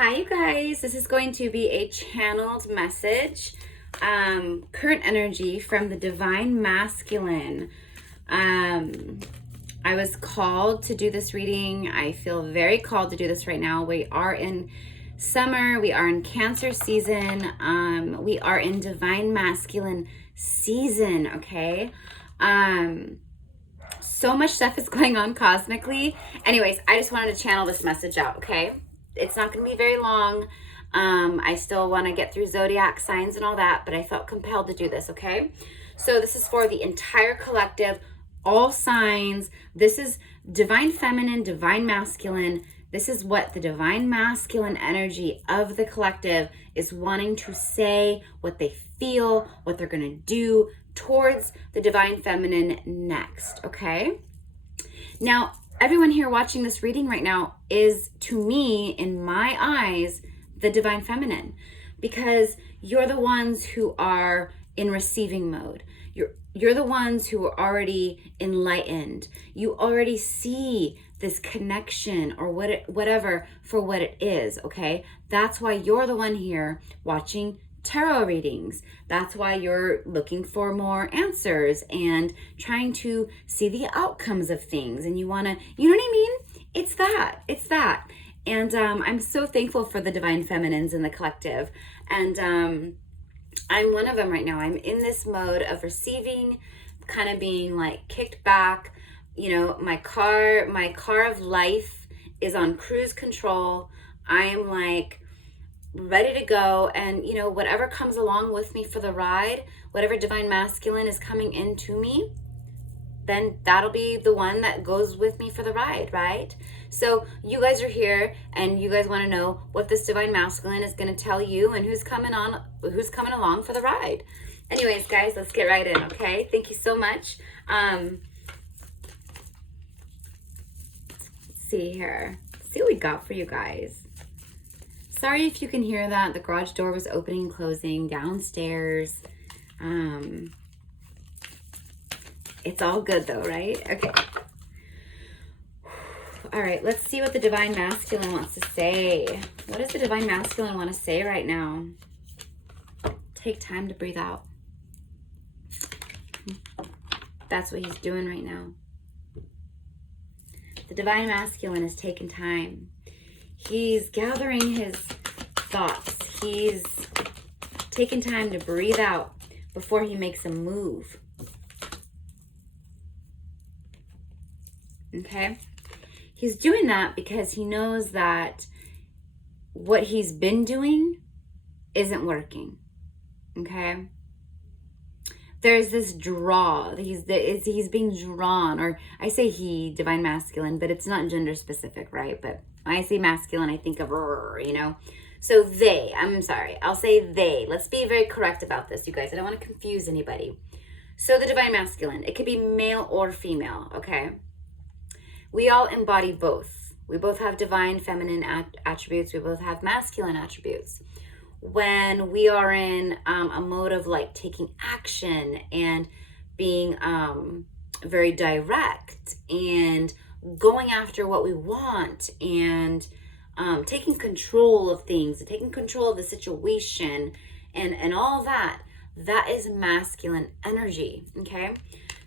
Hi, you guys. This is going to be a channeled message, current energy from the Divine Masculine. I was called to do this reading. I feel very called to do this right now. We are in summer. We are in Cancer season. We are in Divine Masculine season, okay? So much stuff is going on cosmically. Anyways, I just wanted to channel this message out, okay? It's not going to be very long. I still want to get through zodiac signs and all that, but I felt compelled to do this, okay? So this is for the entire collective, all signs. This is Divine Feminine, Divine Masculine. This is what the Divine Masculine energy of the collective is wanting to say, what they feel, what they're going to do towards the Divine Feminine next, okay? Now, everyone here watching this reading right now is, to me, in my eyes, the Divine Feminine, because you're the ones who are in receiving mode. You're the ones who are already enlightened. You already see this connection or whatever for what it is, okay? That's why you're the one here watching tarot readings. That's why you're looking for more answers and trying to see the outcomes of things. And you want to, you know what I mean? It's that. And I'm so thankful for the Divine Feminines in the collective. And I'm one of them right now. I'm in this mode of receiving, kind of being like kicked back. You know, my car of life is on cruise control. I am like ready to go, and you know, whatever comes along with me for the ride, whatever Divine Masculine is coming into me, then that'll be the one that goes with me for the ride, right? So you guys are here and you guys want to know what this Divine Masculine is going to tell you and who's coming along for the ride. Anyways, guys, let's get right in, okay? Thank you so much. Let's see here. Let's see what we got for you guys. Sorry if you can hear that. The garage door was opening and closing downstairs. It's all good though, right? Okay. All right, let's see what the Divine Masculine wants to say. What does the Divine Masculine want to say right now? Take time to breathe out. That's what he's doing right now. The Divine Masculine is taking time. He's gathering his thoughts. He's taking time to breathe out before he makes a move. Okay? He's doing that because he knows that what he's been doing isn't working. Okay? There's this draw. He's being drawn, or I say he, Divine Masculine, but it's not gender specific, right? But when I say masculine, I think of you know? So they, I'm sorry, I'll say they. Let's be very correct about this, you guys. I don't want to confuse anybody. So the Divine Masculine, it could be male or female, okay? We all embody both. We both have Divine Feminine attributes. We both have masculine attributes. When we are in a mode of like taking action and being very direct and going after what we want and taking control of things, taking control of the situation and all that is masculine energy, okay?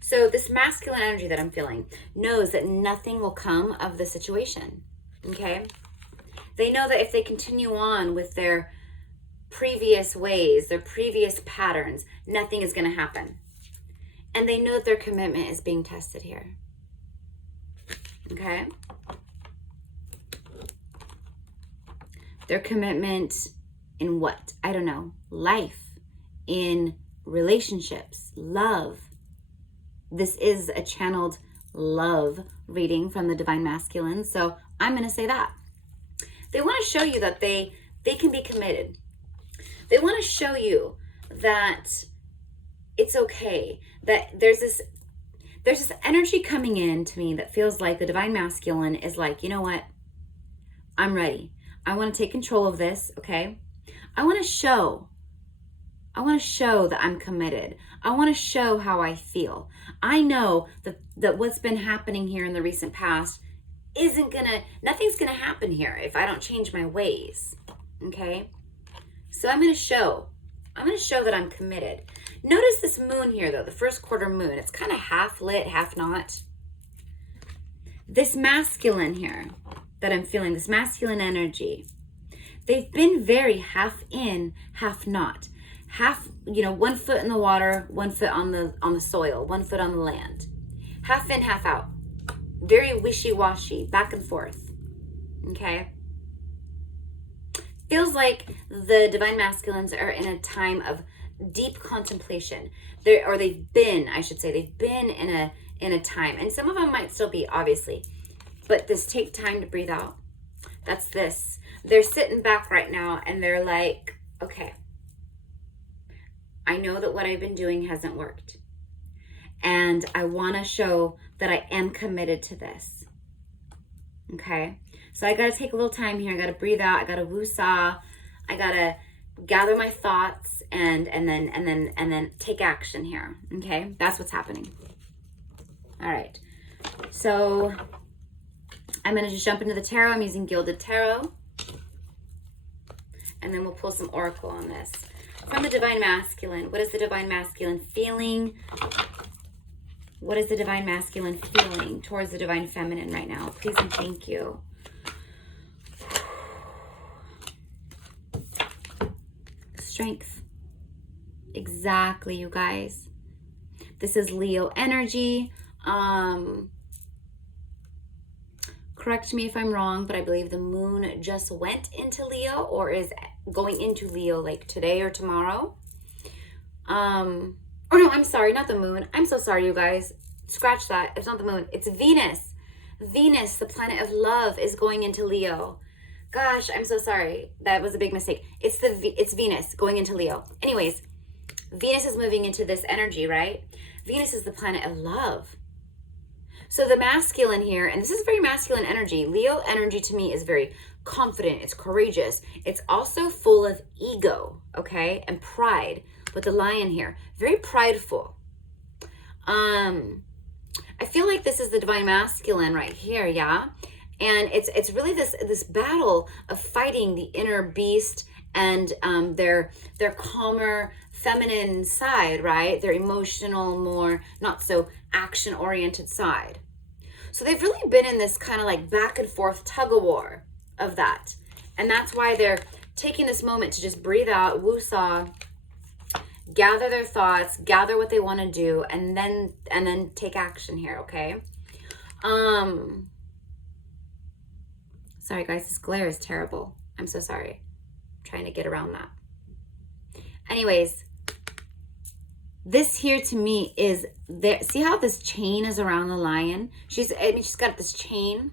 So this masculine energy that I'm feeling knows that nothing will come of the situation, okay? They know that if they continue on with their previous ways, their previous patterns, nothing is going to happen. And they know that their commitment is being tested here. Okay? Their commitment in what? I don't know. Life, in relationships, love. This is a channeled love reading from the Divine Masculine, so I'm going to say that. They want to show you that they can be committed. They want to show you that it's okay, that there's this energy coming in to me that feels like the Divine Masculine is like, you know what? I'm ready. I want to take control of this, okay? I want to show that I'm committed. I want to show how I feel. I know that what's been happening here in the recent past nothing's gonna happen here if I don't change my ways. okay? So I'm going to show that I'm committed. Notice this moon here, though, the first quarter moon. It's kind of half lit, half not. This masculine here that I'm feeling, this masculine energy, they've been very half in, half not. Half, you know, 1 foot in the water, 1 foot on the soil, 1 foot on the land. Half in, half out. Very wishy-washy, back and forth. Okay? Feels like the divine masculines are in a time of deep contemplation. They've been in a time, and some of them might still be, obviously, but this take time to breathe out. That's this. They're sitting back right now and they're like, okay, I know that what I've been doing hasn't worked, and I want to show that I am committed to this. Okay, so I got to take a little time here. I got to breathe out. I got to woo-saw. I got to gather my thoughts and then take action here. Okay, that's what's happening. All right, so I'm going to just jump into the tarot. I'm using Gilded Tarot, and then we'll pull some oracle on this. From the divine masculine, what is the divine masculine feeling? What is the divine masculine feeling towards the divine feminine right now? Please and thank you. Strength. Exactly, you guys. This is Leo energy. Correct me if I'm wrong, but I believe the moon just went into Leo, or is going into Leo like today or tomorrow. Or no, I'm sorry, not the moon. I'm so sorry, you guys. Scratch that. It's not the moon. It's Venus. Venus, the planet of love, is going into Leo. Gosh, I'm so sorry. That was a big mistake. It's Venus going into Leo. Anyways, Venus is moving into this energy, right? Venus is the planet of love. So the masculine here, and this is very masculine energy. Leo energy to me is very confident. It's courageous. It's also full of ego, okay? And pride with the lion here. Very prideful. I feel like this is the divine masculine right here, yeah? And it's really this battle of fighting the inner beast and their calmer feminine side, right? Their emotional, more not so action-oriented side. So they've really been in this kind of like back and forth tug of war of that. And that's why they're taking this moment to just breathe out, woo-saw, gather their thoughts, gather what they want to do, and then take action here, okay? Sorry guys, this glare is terrible. I'm so sorry. I'm trying to get around that. Anyways, this here to me is there. See how this chain is around the lion? She's got this chain.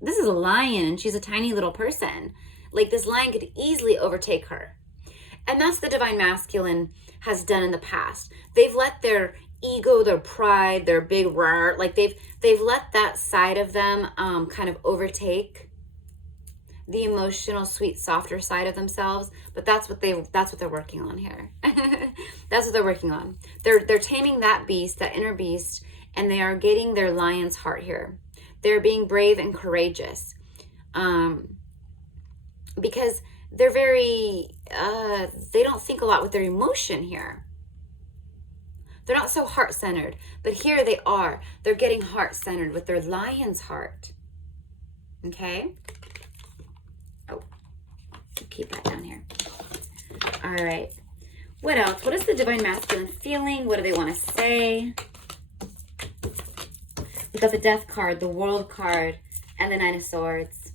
This is a lion and she's a tiny little person. Like this lion could easily overtake her. And that's the divine masculine has done in the past. They've let their ego, their pride, their big roar, like they've let that side of them kind of overtake the emotional, sweet, softer side of themselves. But that's what they're working on here. That's what they're working on. They're taming that beast, that inner beast, and they are getting their lion's heart here. They're being brave and courageous. Because they're very, they don't think a lot with their emotion here. They're not so heart-centered, but here they are. They're getting heart-centered with their lion's heart. Okay? Oh, keep that down here. All right. What else? What is the divine masculine feeling? What do they want to say? We got the Death card, the World card, and the Nine of Swords.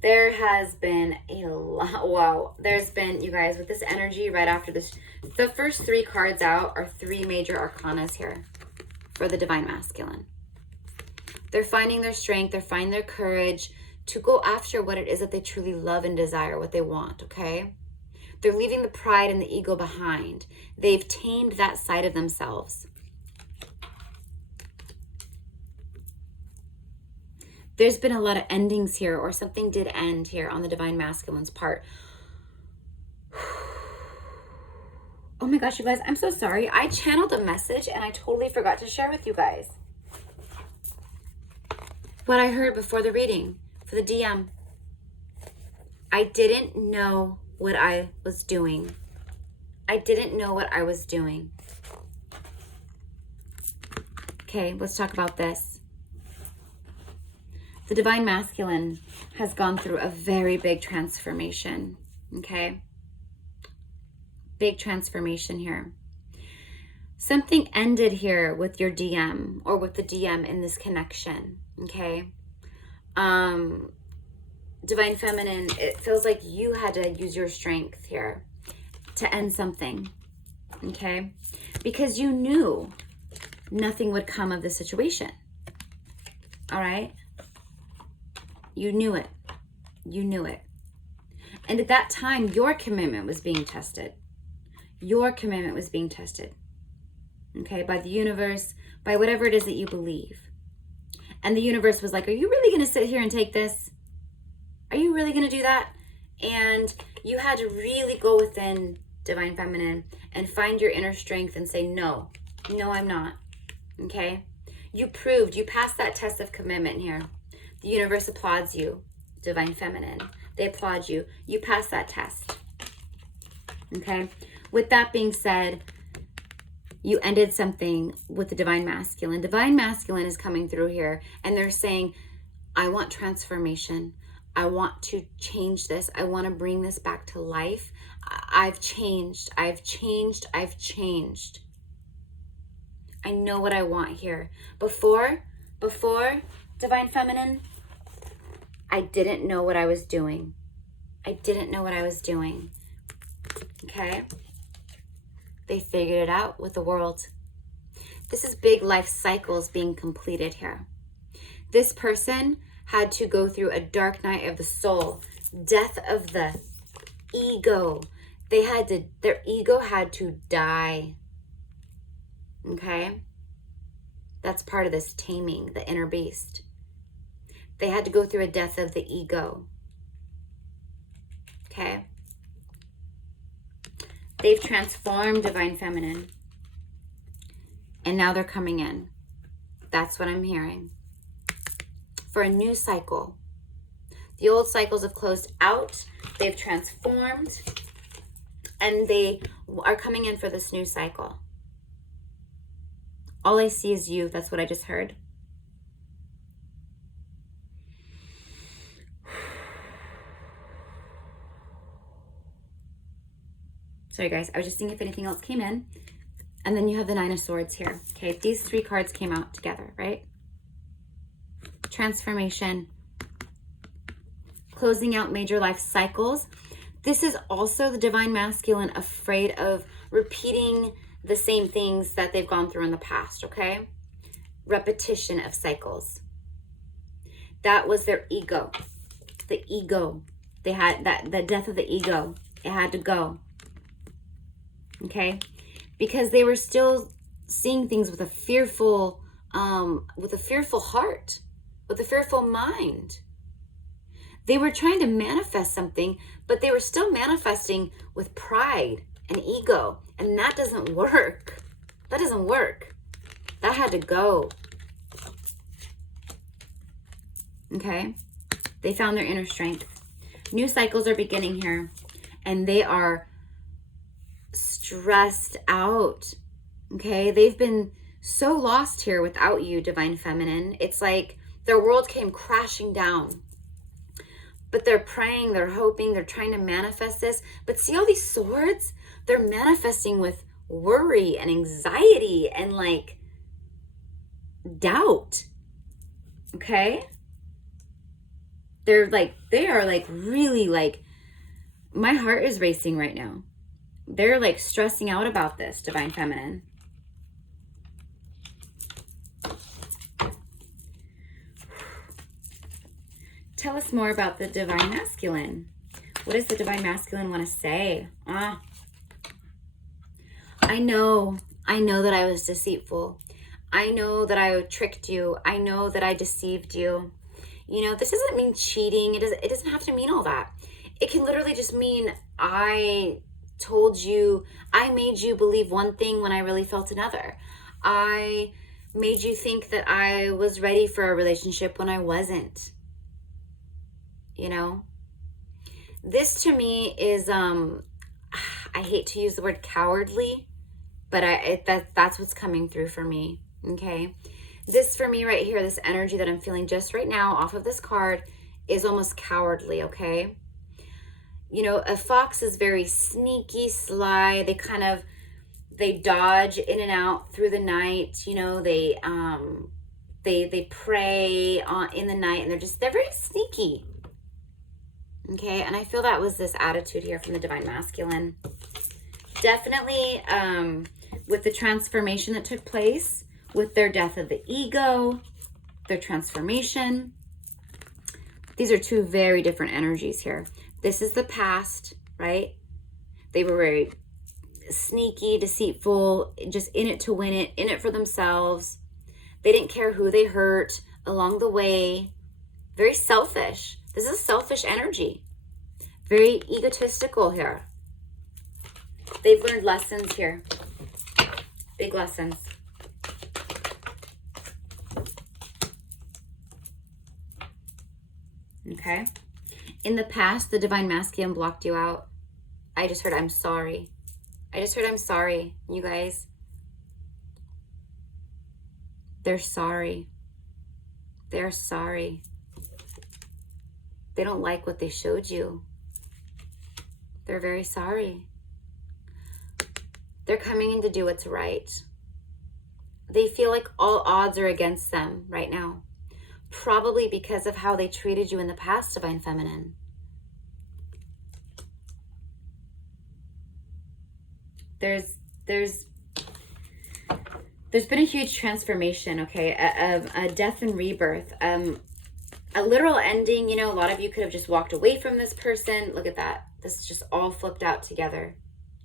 There has been a lot. Wow. There's been, you guys, with this energy right after this, the first 3 cards out are 3 major arcanas here for the divine masculine. They're finding their strength. They're finding their courage to go after what it is that they truly love and desire, what they want, okay? They're leaving the pride and the ego behind. They've tamed that side of themselves. There's been a lot of endings here, or something did end here on the divine masculine's part. Oh my gosh, you guys, I'm so sorry. I channeled a message and I totally forgot to share with you guys what I heard before the reading for the DM. I didn't know what I was doing. I didn't know what I was doing. Okay, let's talk about this. The Divine Masculine has gone through a very big transformation, okay? Big transformation here. Something ended here with your DM or with the DM in this connection, okay? Divine Feminine, it feels like you had to use your strength here to end something, okay? Because you knew nothing would come of the situation, all right? You knew it. You knew it. And at that time, your commitment was being tested. Your commitment was being tested, okay, by the universe, by whatever it is that you believe. And the universe was like, are you really going to sit here and take this? Are you really going to do that? And you had to really go within, Divine Feminine, and find your inner strength and say, no, I'm not, okay? You passed that test of commitment here. The universe applauds you, Divine Feminine. They applaud you. You passed that test, okay? With that being said, you ended something with the Divine Masculine. Divine Masculine is coming through here, and they're saying, I want transformation. I want to change this. I want to bring this back to life. I've changed. I've changed. I've changed. I know what I want here. Before, Divine Feminine, I didn't know what I was doing. I didn't know what I was doing. Okay? They figured it out with the world. This is big life cycles being completed here. This person had to go through a dark night of the soul, death of the ego. Their ego had to die. Okay? That's part of this taming, the inner beast. They had to go through a death of the ego. Okay? They've transformed, Divine Feminine. And now they're coming in. That's what I'm hearing. For a new cycle. The old cycles have closed out. They've transformed. And they are coming in for this new cycle. All I see is you. That's what I just heard. Sorry, guys. I was just seeing if anything else came in. And then you have the Nine of Swords here. Okay, these three cards came out together, right? Transformation. Closing out major life cycles. This is also the Divine Masculine afraid of repeating the same things that they've gone through in the past, okay? Repetition of cycles. That was their ego. The ego. They had the death of the ego. It had to go. Okay? Because they were still seeing things with a fearful heart, with a fearful mind. They were trying to manifest something, but they were still manifesting with pride and ego, and that doesn't work. That doesn't work. That had to go. Okay? They found their inner strength. New cycles are beginning here, and they are stressed out. Okay? They've been so lost here without you, Divine Feminine. It's like their world came crashing down. But they're praying, they're hoping, they're trying to manifest this. But see all these swords? They're manifesting with worry and anxiety and like doubt. Okay? They are like really like, my heart is racing right now. They're like stressing out about this, Divine Feminine. Tell us more about the Divine Masculine. What does the Divine Masculine want to say? I know that I was deceitful. I know that I tricked you. I know that I deceived you. You know, this doesn't mean cheating. It doesn't have to mean all that. It can literally just mean I told you, I made you believe one thing when I really felt another. I made you think that I was ready for a relationship when I wasn't. You know, This to me is, I hate to use the word cowardly, but that's what's coming through for me, okay? This for me right here, this energy that I'm feeling just right now off of this card is almost cowardly, okay? You know, a fox is very sneaky, sly. They dodge in and out through the night. You know, they prey in the night, and they're very sneaky. Okay, and I feel that was this attitude here from the Divine Masculine. Definitely with the transformation that took place, with their death of the ego, their transformation. These are two very different energies here. This is the past, right? They were very sneaky, deceitful, just in it to win it, in it for themselves. They didn't care who they hurt along the way. Very selfish. This is selfish energy. Very egotistical here. They've learned lessons here. Big lessons. Okay. In the past, the Divine Masculine blocked you out. I just heard, I'm sorry. I just heard, I'm sorry, you guys. They're sorry. They're sorry. They don't like what they showed you. They're very sorry. They're coming in to do what's right. They feel like all odds are against them right now. Probably because of how they treated you in the past, Divine Feminine. There's been a huge transformation, okay, a death and rebirth, a literal ending. You know, a lot of you could have just walked away from this person. Look at that. This is just all flipped out together.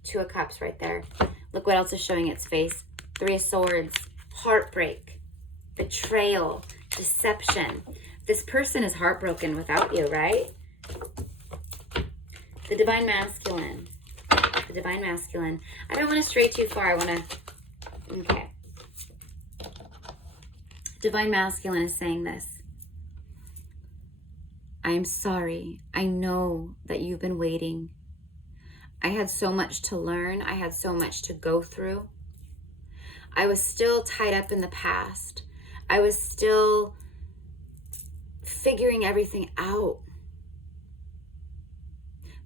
Two of Cups right there. Look what else is showing its face. Three of Swords, heartbreak, betrayal, deception. This person is heartbroken without you, right? The Divine Masculine. The Divine Masculine. I don't want to stray too far. I want to... Okay. Divine Masculine is saying this. I'm sorry. I know that you've been waiting. I had so much to learn. I had so much to go through. I was still tied up in the past. I was still figuring everything out.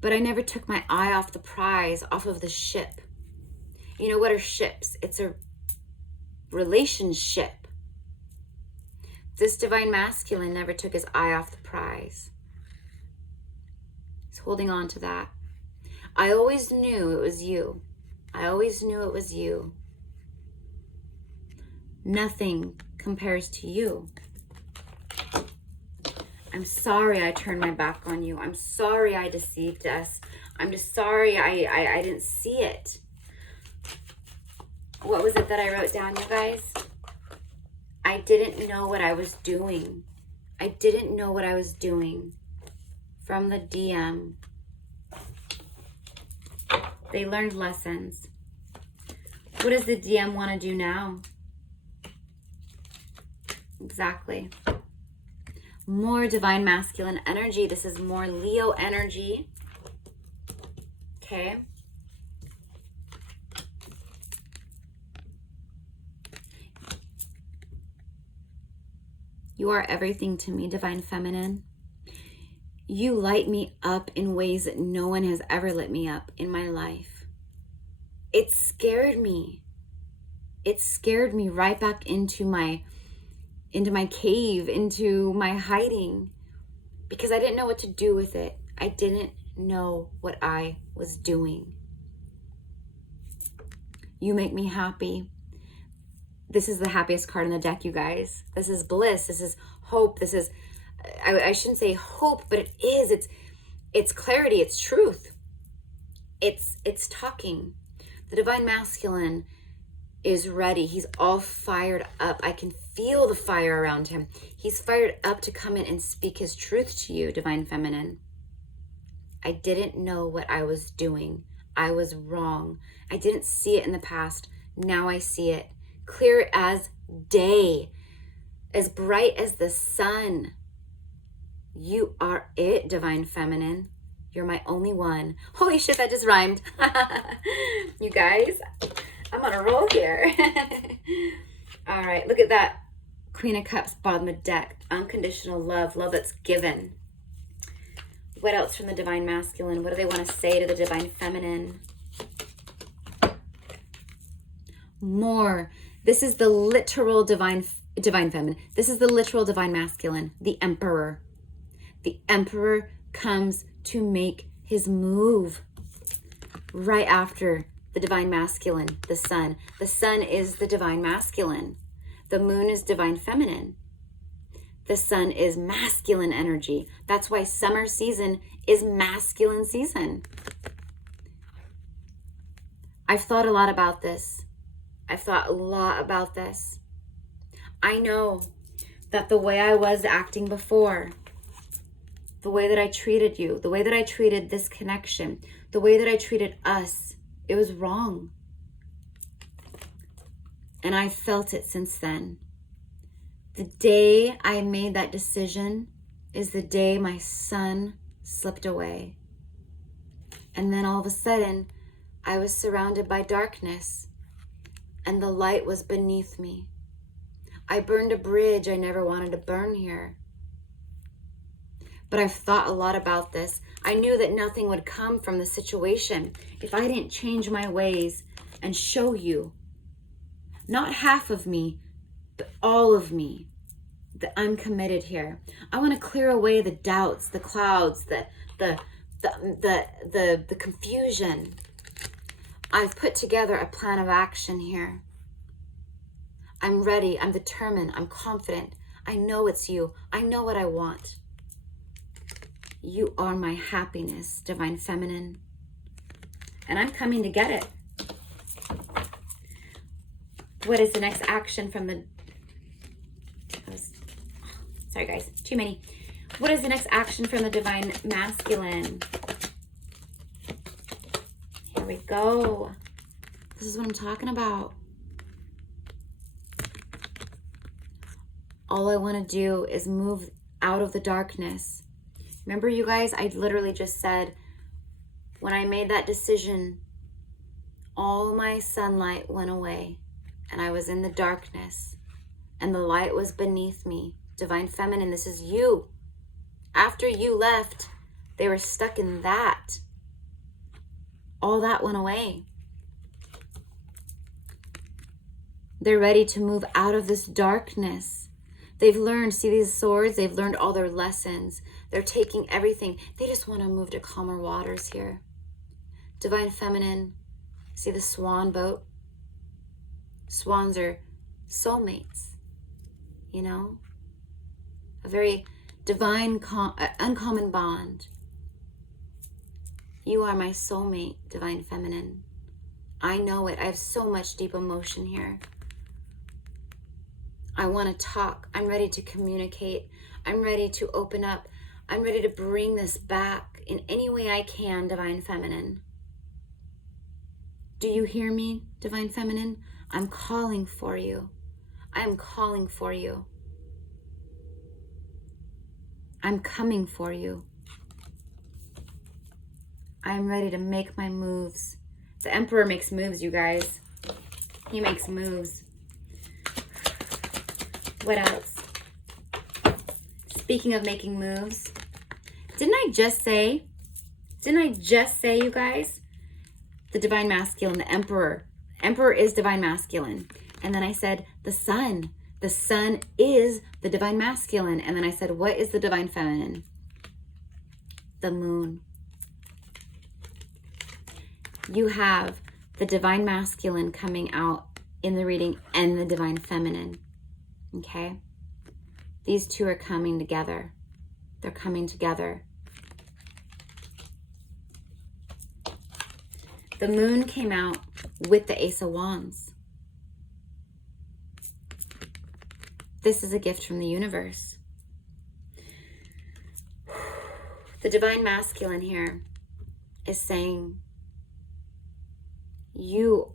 But I never took my eye off the prize, off of the ship. You know, what are ships? It's a relationship. This Divine Masculine never took his eye off the prize. He's holding on to that. I always knew it was you. I always knew it was you. Nothing compares to you. I'm sorry I turned my back on you. I'm sorry I deceived us. I'm just sorry I didn't see it. What was it that I wrote down, you guys? I didn't know what I was doing. I didn't know what I was doing. From the DM. They learned lessons. What does the DM want to do now? Exactly. More Divine Masculine energy. This is more Leo energy. Okay. You are everything to me, Divine Feminine. You light me up in ways that no one has ever lit me up in my life. It scared me. It scared me right back into my cave, into my hiding, because I didn't know what to do with it. I didn't know what I was doing. You make me happy. This is the happiest card in the deck, you guys. This is bliss. This is hope. This is, I shouldn't say hope, but it is. It's clarity. It's truth. It's talking. The Divine Masculine is ready. He's all fired up. I can feel the fire around him. He's fired up to come in and speak his truth to you, Divine Feminine. I didn't know what I was doing. I was wrong. I didn't see it in the past. Now I see it. Clear as day. As bright as the sun. You are it, Divine Feminine. You're my only one. Holy shit, that just rhymed. You guys, I'm on a roll here. All right, look at that. Queen of Cups, bottom of deck. Unconditional love, love that's given. What else from the Divine Masculine? What do they want to say to the Divine Feminine? More. This is the literal Divine Feminine. This is the literal Divine Masculine, the Emperor. The Emperor comes to make his move right after the Divine Masculine, the Sun. The Sun is the Divine Masculine. The Moon is Divine Feminine. The Sun is masculine energy. That's why summer season is masculine season. I've thought a lot about this. I know that the way I was acting before, the way that I treated you, the way that I treated this connection, the way that I treated us, it was wrong. And I felt it since then. The day I made that decision is the day my son slipped away. And then all of a sudden, I was surrounded by darkness, and the light was beneath me. I burned a bridge I never wanted to burn here. But I've thought a lot about this. I knew that nothing would come from the situation if I didn't change my ways and show you, not half of me, but all of me, that I'm committed here. I want to clear away the doubts, the clouds, the confusion. I've put together a plan of action here. I'm ready. I'm determined. I'm confident. I know it's you. I know what I want. You are my happiness, Divine Feminine. And I'm coming to get it. What is the next action from the... Sorry, guys. Too many. What is the next action from the Divine Masculine? Here we go. This is what I'm talking about. All I want to do is move out of the darkness. Remember, you guys, I literally just said, when I made that decision, all my sunlight went away and I was in the darkness and the light was beneath me. Divine Feminine, this is you. After you left, they were stuck in that. All that went away. They're ready to move out of this darkness. They've learned, see these swords? They've learned all their lessons. They're taking everything. They just want to move to calmer waters here. Divine Feminine, see the swan boat? Swans are soulmates, you know? A very divine, uncommon bond. You are my soulmate, Divine Feminine. I know it. I have so much deep emotion here. I want to talk. I'm ready to communicate. I'm ready to open up. I'm ready to bring this back in any way I can, Divine Feminine. Do you hear me, Divine Feminine? I'm calling for you. I am calling for you. I'm coming for you. I am ready to make my moves. The Emperor makes moves, you guys. He makes moves. What else? Speaking of making moves, didn't I just say, you guys, the Divine Masculine, the Emperor. Emperor is Divine Masculine. And then I said the Sun. The Sun is the Divine Masculine. And then I said, what is the Divine Feminine? The Moon. You have the Divine Masculine coming out in the reading and the Divine Feminine. Okay? These two are coming together. They're coming together. The Moon came out with the Ace of Wands. This is a gift from the universe. The Divine Masculine here is saying, you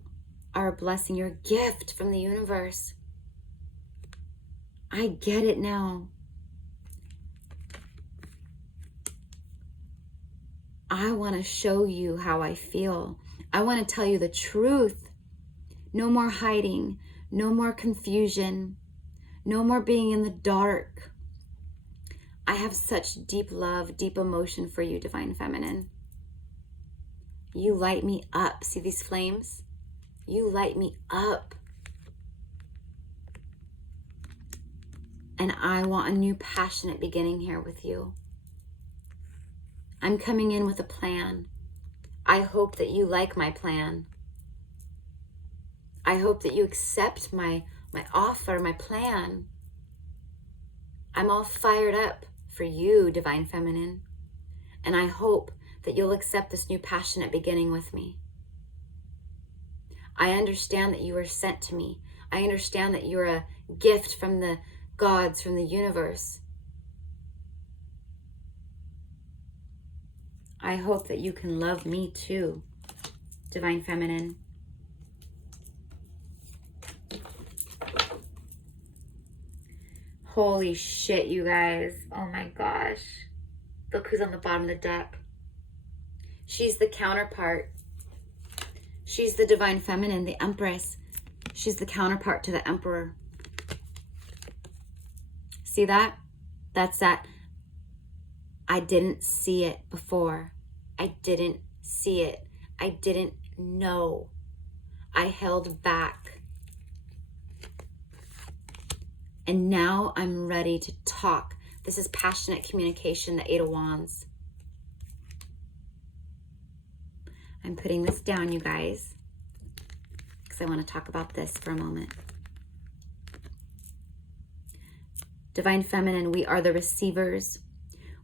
are a blessing. You're a gift from the universe. I get it now. I want to show you how I feel. I want to tell you the truth. No more hiding. No more confusion. No more being in the dark. I have such deep love, deep emotion for you, Divine Feminine. You light me up. See these flames? You light me up. And I want a new passionate beginning here with you. I'm coming in with a plan. I hope that you like my plan. I hope that you accept my offer, my plan. I'm all fired up for you, Divine Feminine. And I hope that you'll accept this new passionate beginning with me. I understand that you are sent to me. I understand that you're a gift from the gods, from the universe. I hope that you can love me too, Divine Feminine. Holy shit, you guys. Oh my gosh. Look who's on the bottom of the deck. She's the counterpart. She's the Divine Feminine, the Empress. She's the counterpart to the Emperor. See that? That's that. I didn't see it before. I didn't see it. I didn't know. I held back. And now I'm ready to talk. This is passionate communication, the Eight of Wands. I'm putting this down, you guys, because I want to talk about this for a moment. Divine Feminine, we are the receivers.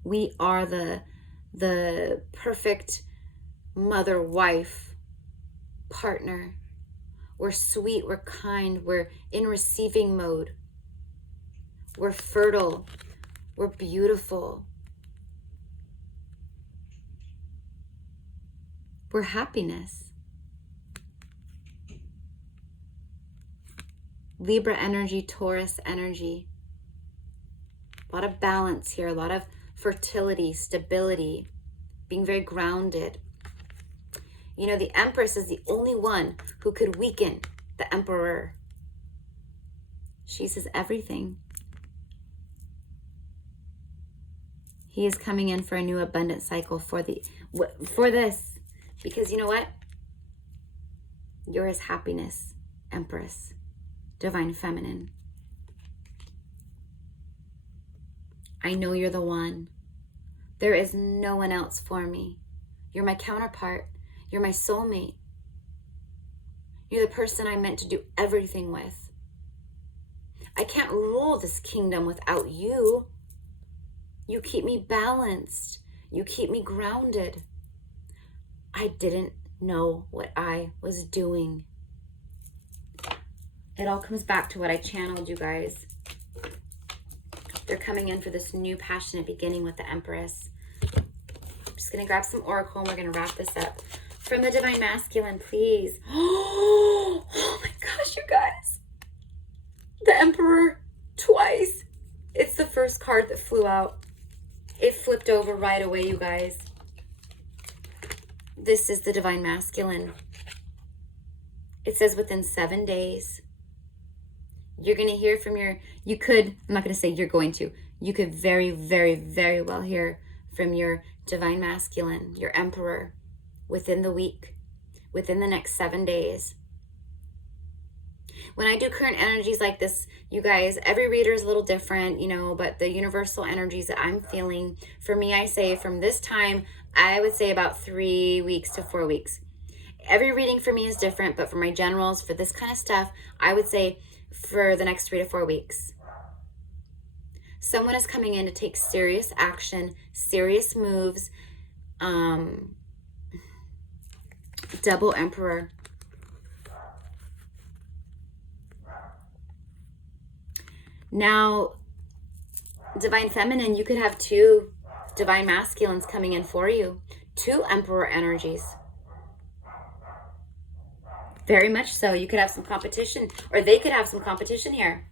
We are the perfect mother, wife, partner. We're sweet, we're kind, we're in receiving mode. We're fertile, we're beautiful. We're happiness. Libra energy, Taurus energy. A lot of balance here, a lot of fertility, stability, being very grounded. You know, the Empress is the only one who could weaken the Emperor. She says everything. He is coming in for a new abundant cycle for this. Because you know what? You're his happiness, Empress, Divine Feminine. I know you're the one. There is no one else for me. You're my counterpart. You're my soulmate. You're the person I'm meant to do everything with. I can't rule this kingdom without you. You keep me balanced. You keep me grounded. I didn't know what I was doing. It all comes back to what I channeled, you guys. They're coming in for this new passionate beginning with the Empress. I'm just going to grab some Oracle and we're going to wrap this up. From the Divine Masculine, please. Oh my gosh, you guys. The Emperor twice. It's the first card that flew out. It flipped over right away, you guys. This is the Divine Masculine. It says within 7 days, you're going to hear from I'm not going to say you're going to. You could very, very, very well hear from your Divine Masculine, your Emperor, within the week, within the next 7 days. When I do current energies like this, you guys, every reader is a little different, you know, but the universal energies that I'm feeling, for me, I say from this time, I would say about 3 weeks to 4 weeks. Every reading for me is different, but for my generals, for this kind of stuff, I would say for the next 3 to 4 weeks. Someone is coming in to take serious action, serious moves. Double Emperor. Now, Divine Feminine, you could have 2 Divine Masculines coming in for you. 2 Emperor energies. Very much so. You could have some competition, or they could have some competition here.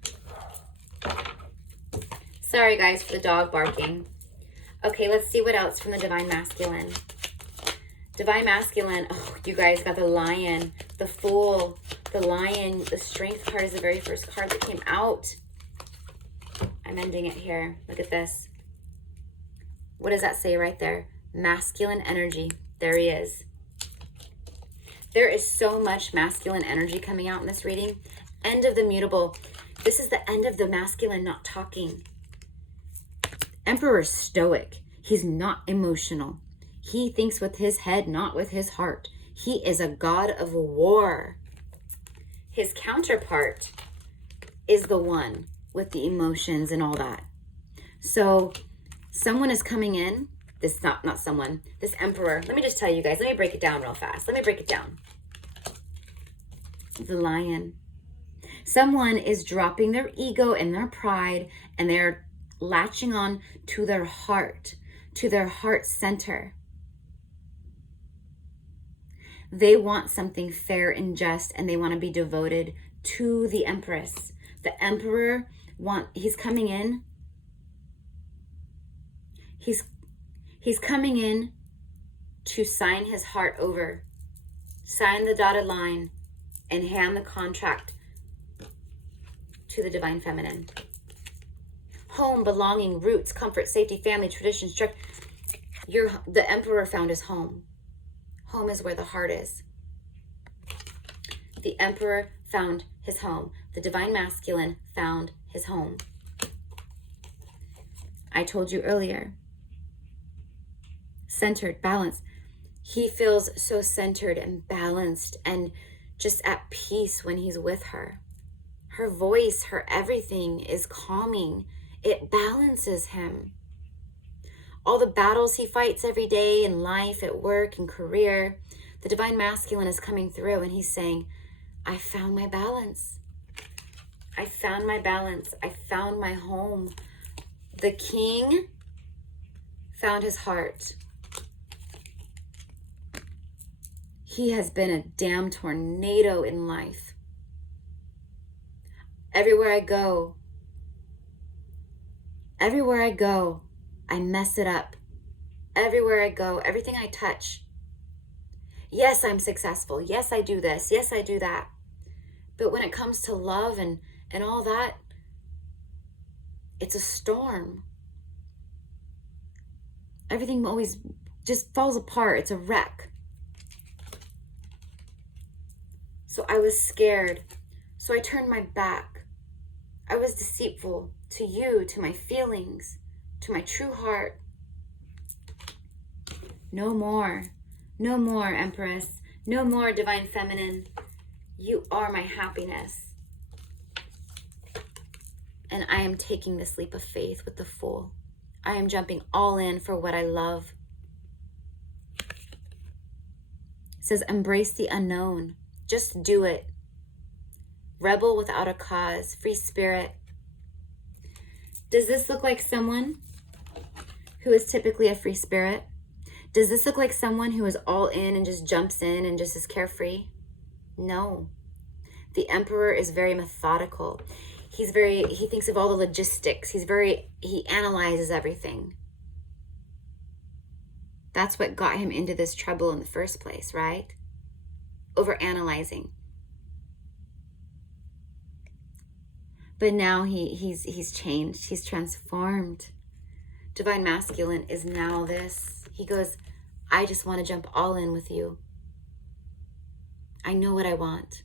Sorry, guys, for the dog barking. Okay, let's see what else from the Divine Masculine. Divine Masculine, oh, you guys got the Lion, the Fool, the Lion. The Strength card is the very first card that came out. I'm ending it here. Look at this. What does that say right there? Masculine energy. There he is. There is so much masculine energy coming out in this reading. End of the mutable. This is the end of the masculine not talking. Emperor stoic. He's not emotional. He thinks with his head, not with his heart. He is a god of war. His counterpart is the one with the emotions and all that. So someone is coming in. This not someone. This emperor. Let me just tell you guys. Let me break it down real fast. Let me break it down. The Lion. Someone is dropping their ego and their pride, and they're latching on to their heart center. They want something fair and just, and they want to be devoted to the Empress. The Emperor he's coming in. He's coming in to sign his heart over, sign the dotted line, and hand the contract to the Divine Feminine. Home, belonging, roots, comfort, safety, family, tradition, structure. The Emperor found his home. Home is where the heart is. The Emperor found his home. The Divine Masculine found his home. I told you earlier. Centered, balanced. He feels so centered and balanced and just at peace when he's with her. Her voice, her everything is calming. It balances him. All the battles he fights every day in life, at work, and career, the Divine Masculine is coming through and he's saying, I found my balance. I found my balance. I found my home. The King found his heart. He has been a damn tornado in life. Everywhere I go, I mess it up. Everywhere I go, everything I touch. Yes, I'm successful. Yes, I do this. Yes, I do that. But when it comes to love and all that, it's a storm. Everything always just falls apart. It's a wreck. So I was scared. So I turned my back. I was deceitful to you, to my feelings, to my true heart. No more. No more, Empress. No more, Divine Feminine. You are my happiness. And I am taking this leap of faith with the Fool. I am jumping all in for what I love. It says, embrace the unknown. Just do it. Rebel without a cause. Free spirit. Does this look like someone who is typically a free spirit? Does this look like someone who is all in and just jumps in and just is carefree? No. The Emperor is very methodical. He thinks of all the logistics. He analyzes everything. That's what got him into this trouble in the first place, right? Over-analyzing. But now he's changed. He's transformed. Divine Masculine is now this. He goes, I just want to jump all in with you. I know what I want.